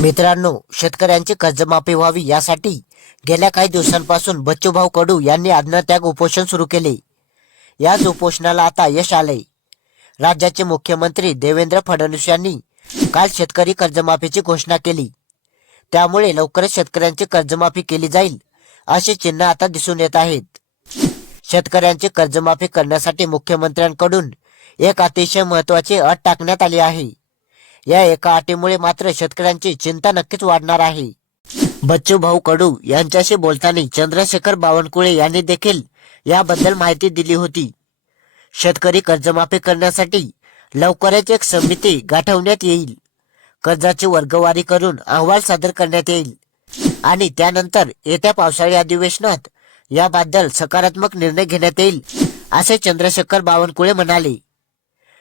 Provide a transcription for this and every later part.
मित्रांनो शेतकऱ्यांची कर्जमाफी व्हावी यासाठी गेल्या काही दिवसांपासून बच्चूभाऊ कडू यांनी अन्नत्याग उपोषण सुरू केले. याच उपोषणाला आता यश आले राज्याचे मुख्यमंत्री देवेंद्र फडणवीस यांनी काल शेतकरी कर्जमाफीची घोषणा केली. त्यामुळे लवकरच शेतकऱ्यांची कर्जमाफी केली जाईल असे चिन्ह आता दिसून येत आहेत. शेतकऱ्यांची कर्जमाफी करण्यासाठी मुख्यमंत्र्यांकडून एक अतिशय महत्वाची अट टाकण्यात आली आहे. या एका अटीमुळे मात्र शेतकऱ्यांची चिंता नक्कीच वाढणार आहे. बच्चू भाऊ कडू यांच्याशी बोलताना चंद्रशेखर बावनकुळे यांनी देखील याबद्दल माहिती दिली होती. शेतकरी कर्जमाफी करण्यासाठी लवकरच एक समिती गाठवण्यात येईल. कर्जाची वर्गवारी करून अहवाल सादर करण्यात येईल. आणि त्यानंतर येत्या पावसाळी अधिवेशनात याबद्दल सकारात्मक निर्णय घेण्यात येईल असे चंद्रशेखर बावनकुळे म्हणाले.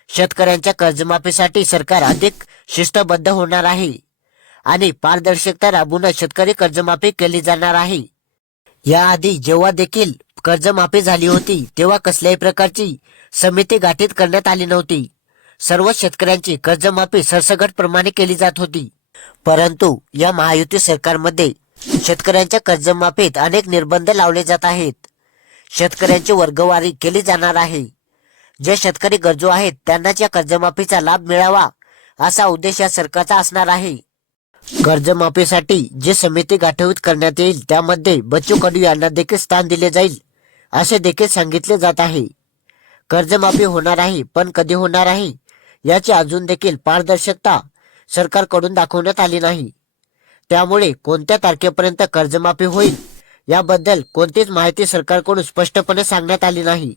शेतकऱ्यांच्या कर्जमाफीसाठी सरकार अधिक शिस्तबद्ध होणार आहे आणि पारदर्शकता राबवूनच शेतकरी कर्जमाफी केली जाणार आहे. याआधी जेव्हा देखील कर्जमाफी झाली होती तेव्हा कसल्याही प्रकारची समिती गाठीत करण्यात आली नव्हती. सर्व शेतकऱ्यांची कर्जमाफी सरसगट प्रमाणे केली जात होती. परंतु या महायुती सरकारमध्ये शेतकऱ्यांच्या कर्जमाफीत अनेक निर्बंध लावले जात आहेत. शेतकऱ्यांची वर्गवारी केली जाणार आहे. जे शेतकरी गरजू आहेत त्यांनाच या कर्जमाफीचा लाभ मिळावा असा उद्देश या सरकारचा असणार आहे. कर्जमाफीसाठी जी समिती गाठवित करण्यात येईल त्यामध्ये बच्चू कडू यांना देखील स्थान दिले जाईल असे देखील सांगितले जात आहे. कर्जमाफी होणार आहे पण कधी होणार आहे याची अजून देखील पारदर्शकता सरकारकडून दाखवण्यात आली नाही. त्यामुळे कोणत्या तारखेपर्यंत कर्जमाफी होईल याबद्दल कोणतीच माहिती सरकारकडून स्पष्टपणे सांगण्यात आली नाही.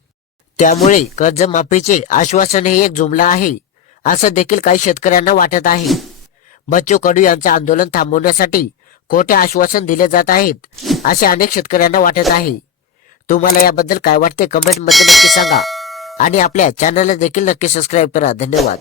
त्यामुळे कर्जमाफीचे आश्वासन हे एक जुमला आहे. असं देखील काही शेतकऱ्यांना वाटत आहे. बच्चू कडू यांचे आंदोलन थांबवण्यासाठी खोटे आश्वासन दिले जात आहेत असे अनेक शेतकऱ्यांना वाटत आहे. तुम्हाला याबद्दल काय वाटते? कमेंटमध्ये नक्की सांगा. आणि आपल्या चॅनलला देखील नक्की सबस्क्राईब करा. धन्यवाद.